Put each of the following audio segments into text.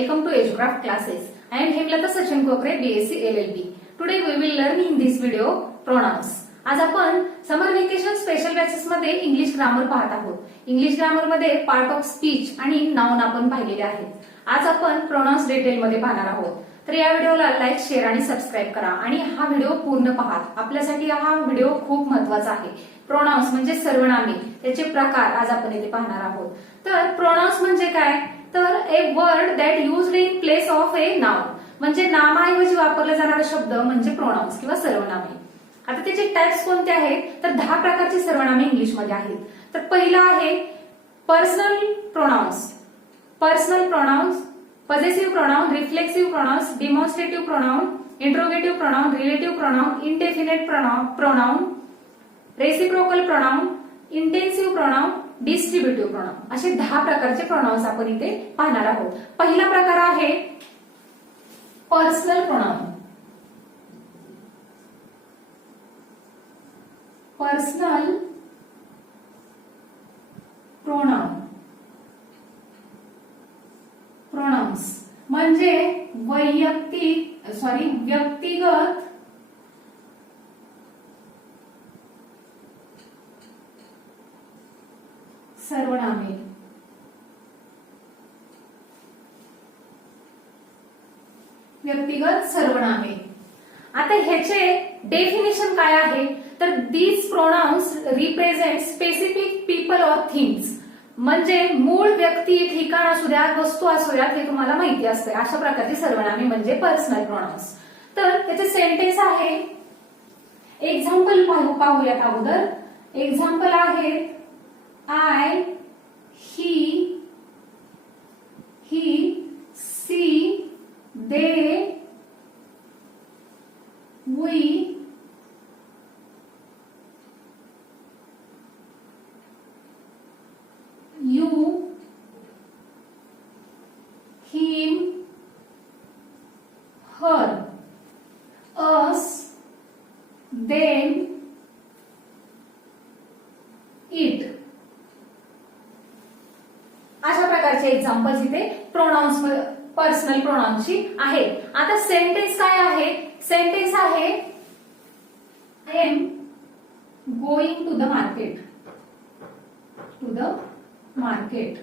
Welcome to EduCraft classes. I am Hemlata Sachin Kokre, BSc LLB. Today we will learn in this video pronouns. आज आपण summer vacation special batches मध्ये English grammar पाहत आहोत. English ग्रामरमध्ये part of speech आणि noun आपण पाहिलेले आहेत. आज आपण प्रोनाउन्स डिटेल मध्ये पाहणार आहोत. तर या व्हिडिओला लाईक शेअर आणि सबस्क्राईब करा आणि हा व्हिडिओ पूर्ण पहा. आपल्यासाठी हा व्हिडिओ खूप महत्त्वाचा आहे. प्रोनाउन्स म्हणजे सर्वनामे. त्याचे प्रकार आज आपण इथे पाहणार आहोत. तर प्रोनाउन्स म्हणजे काय? A word that use in place of a नाव म्हणजे नामाऐवजी वापरला जाणारा शब्द म्हणजे प्रोनाउन्स किंवा सर्वनामे. आता त्याचे टाईप्स कोणते आहेत? तर दहा प्रकारचे सर्वनामे इंग्लिशमध्ये आहेत. तर पहिला आहे personal pronouns personal pronouns positive pronoun reflexive pronouns demonstrative pronoun interrogative pronoun relative pronoun indefinite pronoun reciprocal pronoun intensive pronoun distributive pronoun असे दहा प्रकारचे प्रोनाउन्स आपण इथे पाहणार आहोत. पहिला प्रकार आहे personal pronoun. Personal pronoun. Pronouns. म्हणजे वैयक्तिक सॉरी व्यक्तिगत सर्वनामे. व्यक्तिगत सर्वनामे. आता ह्याचे डेफिनेशन काय आहे? तर these pronouns represent specific people or things म्हणजे मूळ व्यक्ती ठिकाण असू द्या वस्तू असू द्यात हे तुम्हाला माहिती असते अशा प्रकारची सर्वनामे म्हणजे पर्सनल प्रोनाउन्स तर त्याचे सेंटेन्स आहे. एक्झाम्पल पाहू पाहूयात अगोदर. एक्झाम्पल आहेत I he he she they we you him her us them it अशा प्रकारचे एक्झाम्पल्स इथे प्रोनाउन्स पर्सनल प्रोनाउन्सची आहेत. आता सेंटेन्स काय आहे? सेंटेन्स आहे I am going to the market to the market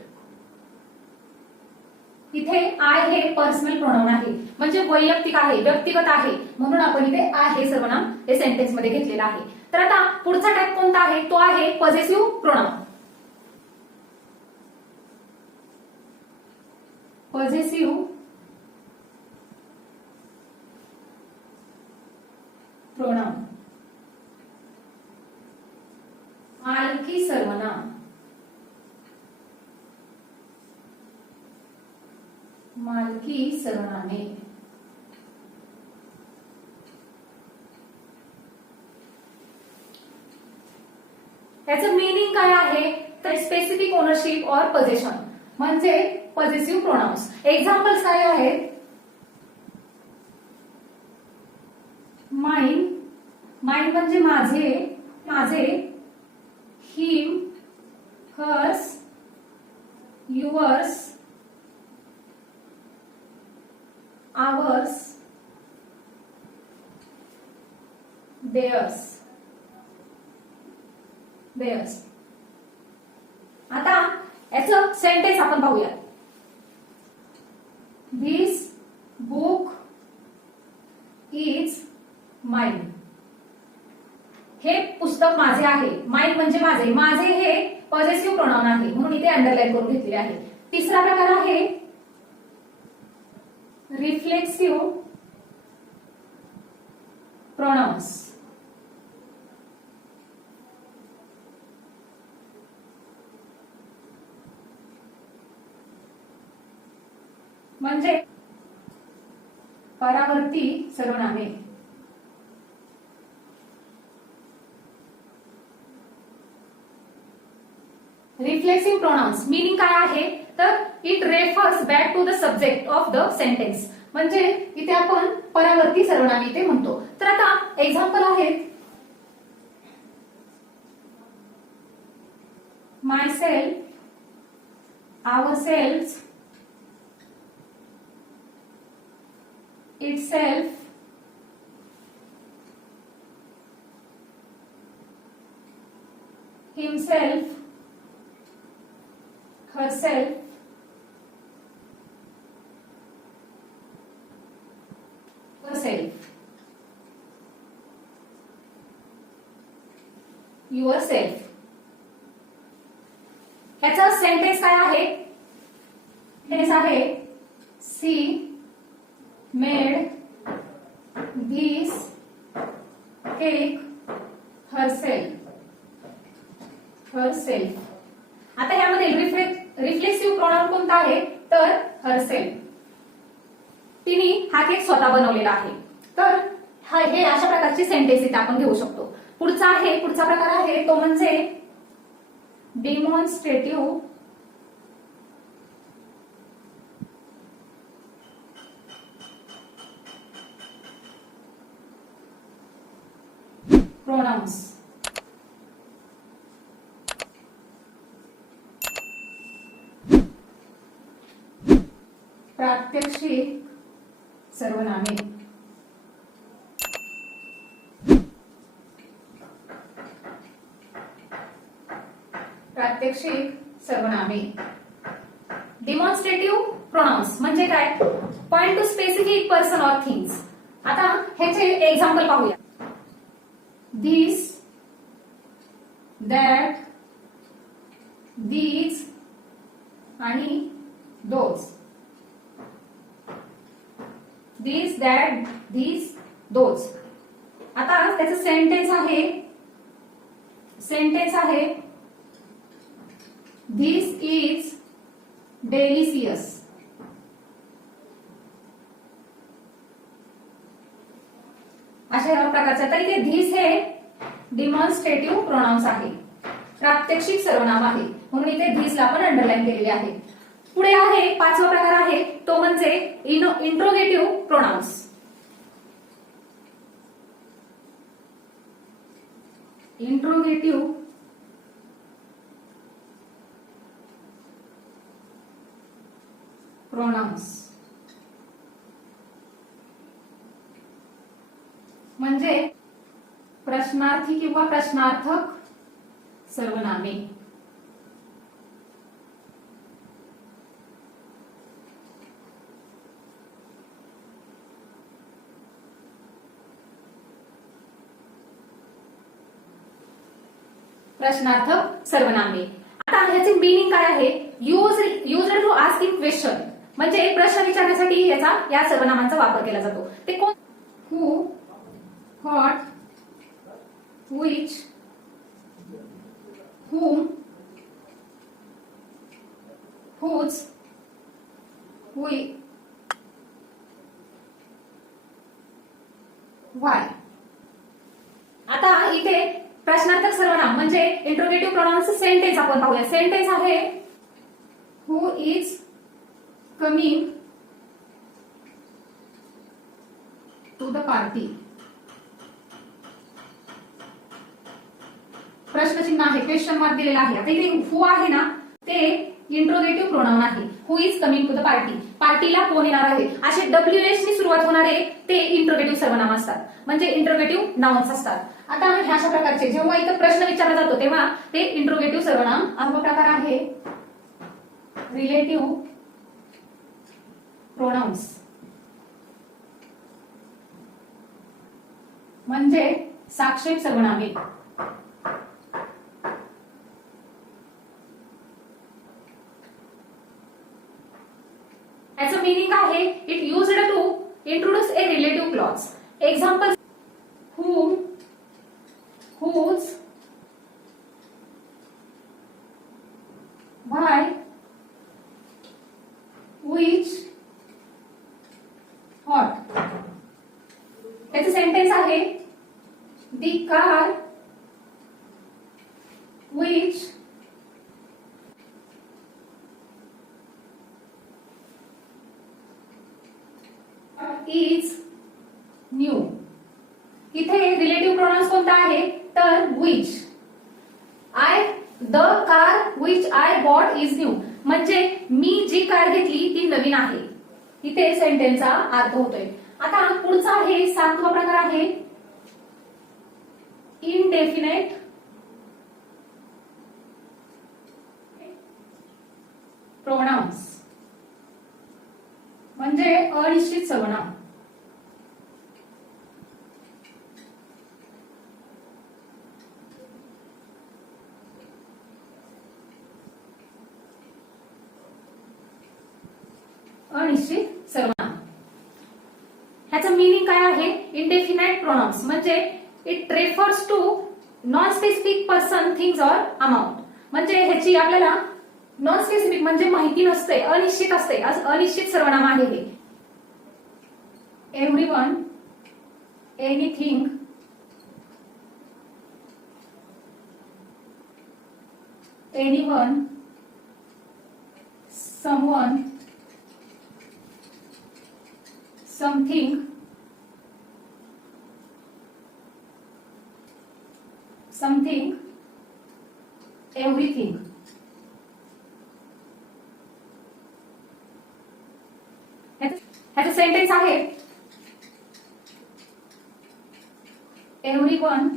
इथे आय हे पर्सनल प्रोनाउन आहे. म्हणजे वैयक्तिक आहे व्यक्तिगत आहे. म्हणून आपण इथे आय हे सर्वनाम हे सेंटेन्समध्ये घेतलेलं आहे. तर आता पुढचा टाईप कोणता आहे? तो आहे पॉझिटिव्ह प्रोनाउन पॉझिटिव्ह प्रोनाउन मालकी सर्वनाम मालकी सर्वनामे याचं मिनिंग काय आहे? तर स्पेसिफिक ओनरशिप ऑर पोझिशन म्हणजे पॉझिटिव्ह प्रोनाउन्स एक्झाम्पल्स काय आहेत? माइंड माइंड म्हणजे माझे. माझे. Him hers yours ours theirs bears आता याचं सेंटेन्स आपण पाहूया. दिस बुक इज माइंड हे पुस्तक माझे आहे. माइंड म्हणजे माझे. माझे हे पॉझिटिव्ह प्रोनाउन आहे. म्हणून इथे अंडरलाईन करून घेतलेले आहे. तिसरा प्रकार आहे रिफ्लेक्सिव्ह प्रोनाउन्स म्हणजे परावर्ती सर्वनामे रिफ्लेक्सिव्ह प्रोनाउन्स मिनिंग काय आहे? तर it refers back to the subject of the sentence म्हणजे इथे आपण परावर्ती सर्वनामी इथे म्हणतो. तर आता एक्झाम्पल आहेत. Myself ourself itself himself herself herself yourself ह्याचा सेंटेन्स काय आहे सेंटेन्स आहे she made this cake herself herself आता ह्यामध्ये रिफ्लेक्सिव्ह प्रोनाउन कोणता आहे तर herself मी हा केक स्वतः बनवलेला आहे. तर हा हे अशा प्रकारची सेंटेन्स इथे आपण घेऊ शकतो. पुढचा आहे पुढचा प्रकार आहे तो म्हणजे डेमॉन्स्ट्रेटिव्ह प्रोनाउन्स प्रात्यक्षिक सर्वनामे. प्रात्यक्षिक सर्वनामे. डिमॉन्स्ट्रेटिव्ह प्रोनाउन्स म्हणजे काय? Point to specific person or things आता ह्याचे एक्झाम्पल पाहूया. धीस दॅट दीज आणि those this that these those आता त्याचं सेंटेन्स आहे. सेंटेन्स आहे. धिस इज डेलिसियस अशा या प्रकारच्या. तर इथे धीस हे डिमॉन्स्ट्रेटिव्ह प्रोनाउन्स आहे. प्रात्यक्षिक सर्वनाम आहे. म्हणून इथे धीसला आपण अंडरलाईन केलेले आहे. पुढे आहे पाचवा प्रकार आहे तो म्हणजे इंट्रोगेटिव्ह प्रोनाउन्स इंट्रोगेटिव्ह प्रोनाउन्स म्हणजे प्रश्नार्थी किंवा प्रश्नार्थक सर्वनामे. प्रश्नार्थ सर्वनामे. आता ह्याचे मिनिंग काय आहे? Use use to asking question म्हणजे एक प्रश्न विचारण्यासाठी याचा या सर्वनामांचा वापर केला जातो. ते कोण? Who what which whom whose हुई वाय आता इथे प्रश्नार्थक सर्वनाम म्हणजे इंट्रोगेटिव्ह प्रोनाउन्स सेंटेन्स आपण पाहूया. सेंटेन्स आहे who is coming to the party प्रश्नचिन्ह आहे क्वेश्चन मार्क दिलेला आहे. आता इथे हु आहे ना ते इंट्रोगेटिव्ह प्रोनाउन आहे. Who is coming to the party पार्टीला कोण येणार आहे? असे डब्ल्यू एस नी सुरुवात होणारे ते इंट्रोगेटिव्ह सर्वनाम असतात. म्हणजे इंट्रोगेटिव्ह नाउन्स असतात. आता ह्या अशा प्रकारचे जेव्हा इथं प्रश्न विचारला जातो तेव्हा ते इंट्रोगेटिव्ह सर्वनाम असा प्रकार आहे. रिलेटिव्ह प्रोनाउन्स म्हणजे साक्षेप सर्वनामे. याचं मिनिंग आहे? It use to introduce a relative clause example whom whose why which what त्याचं सेंटेन्स आहे the car which is new इथे रिलेटिव्ह प्रोनाउन्स कोणता आहे? तर which I the car which I bought is new म्हणजे मी जी car घेतली ती नवीन आहे. इथे सेंटेन्सचा अर्थ होतोय. आता पुढचा आहे सातवा प्रकार आहे. इनडेफिनेट प्रोनाउन्स म्हणजे अनिश्चित सर्वनाम अनिश्चित सर्वनाम ह्याचं मिनिंग काय आहे? इनडेफिनाइट प्रोनाउन्स म्हणजे it refers to non specific person things or amount म्हणजे ह्याची आपल्याला नॉन स्पेसिफिक म्हणजे माहिती नसते अनिश्चित असते. असं अनिश्चित सर्वनाम आहे. हे everyone anything anyone someone something something everything ह्याचं सेंटेन्स आहे. Every one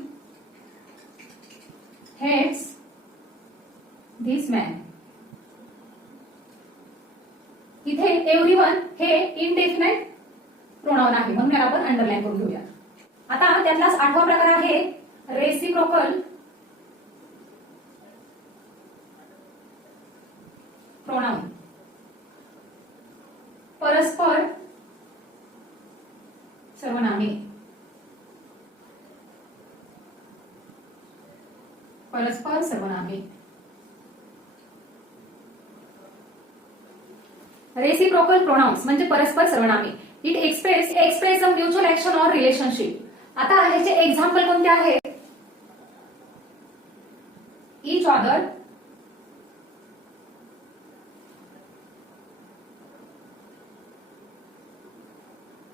hates this man इथे एव्हरीवन हे इनडेफिनेट प्रोनाउन आहे. म्हणून याला आपण अंडरलाईन करून घेऊया. आता त्यातलाच आठवा प्रकार आहे रेसिप्रोकल प्रोनाउन परस्पर सर्वनामे. परस्पर सर्वनामे रेसिप्रोकल प्रोनाउन्स म्हणजे परस्पर सर्वनामे it express express a mutual action or relationship आता ह्याचे एक्झाम्पल कोणते आहेत each other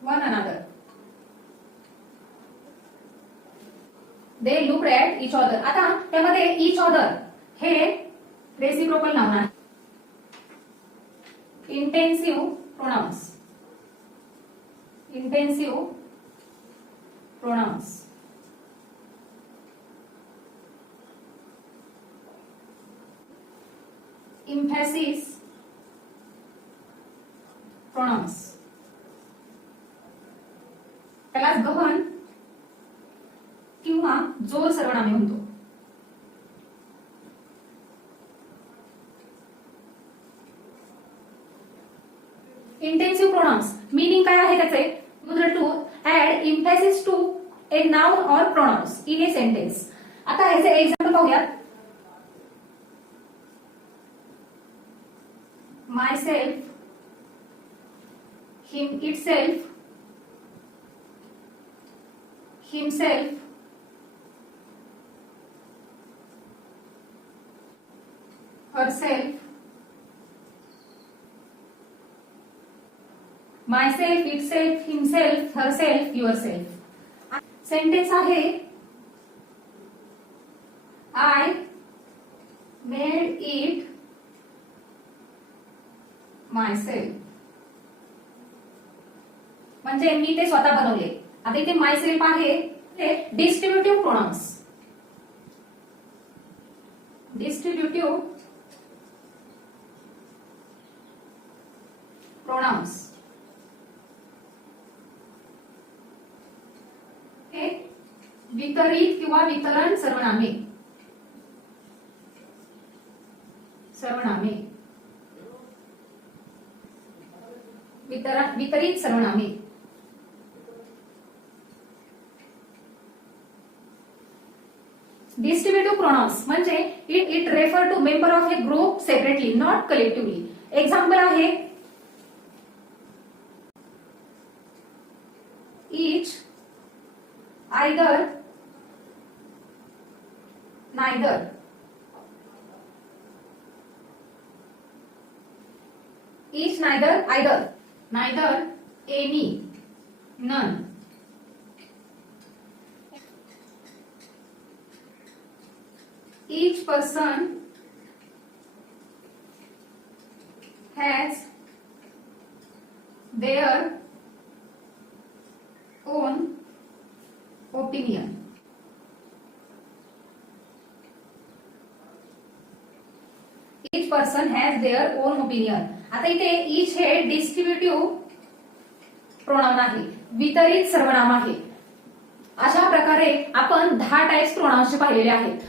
one another they look at each other आता त्यामध्ये इच ऑदर हे रेसिप्रोकल नाउन आहे. Intensive pronouns intensive pronouns emphasis pronouns त्याला गहन किंवा जोर सर्वनामे म्हणतो. इंटेन्सिव्ह प्रोनाउन्स मिनिंग काय आहे त्याचे? Number to add emphasis to a noun or pronouns in a sentence आता ह्याचे एक्झाम्पल पाहूयात. Myself him itself himself herself. Myself, itself, himself, herself, yourself. Sentence आहे I made it myself म्हणजे मी ते स्वतः बनवले. आता इथे माय सेल्फ आहे ते डिस्ट्रीब्युटिव्ह प्रोनाउन्स डिस्ट्रीब्युटिव्ह प्रोनाउन्स हे वितरित किंवा वितरण सर्वनामे. सर्वनामे. वितरण वितरित सर्वनामे. डिस्ट्रीब्युटिव्ह प्रोनाउन्स म्हणजे it it refer to member of a group separately not collectively example आहे each either neither. Each neither either. Neither any none. Each person has their own opinion each person has their own opinion आता इथे इच हे distributive pronoun आहे. वितरित सर्वनाम आहे. अशा प्रकारे आपण दहा टाइप्स प्रोनाउन्सचे पाहिलेले आहेत.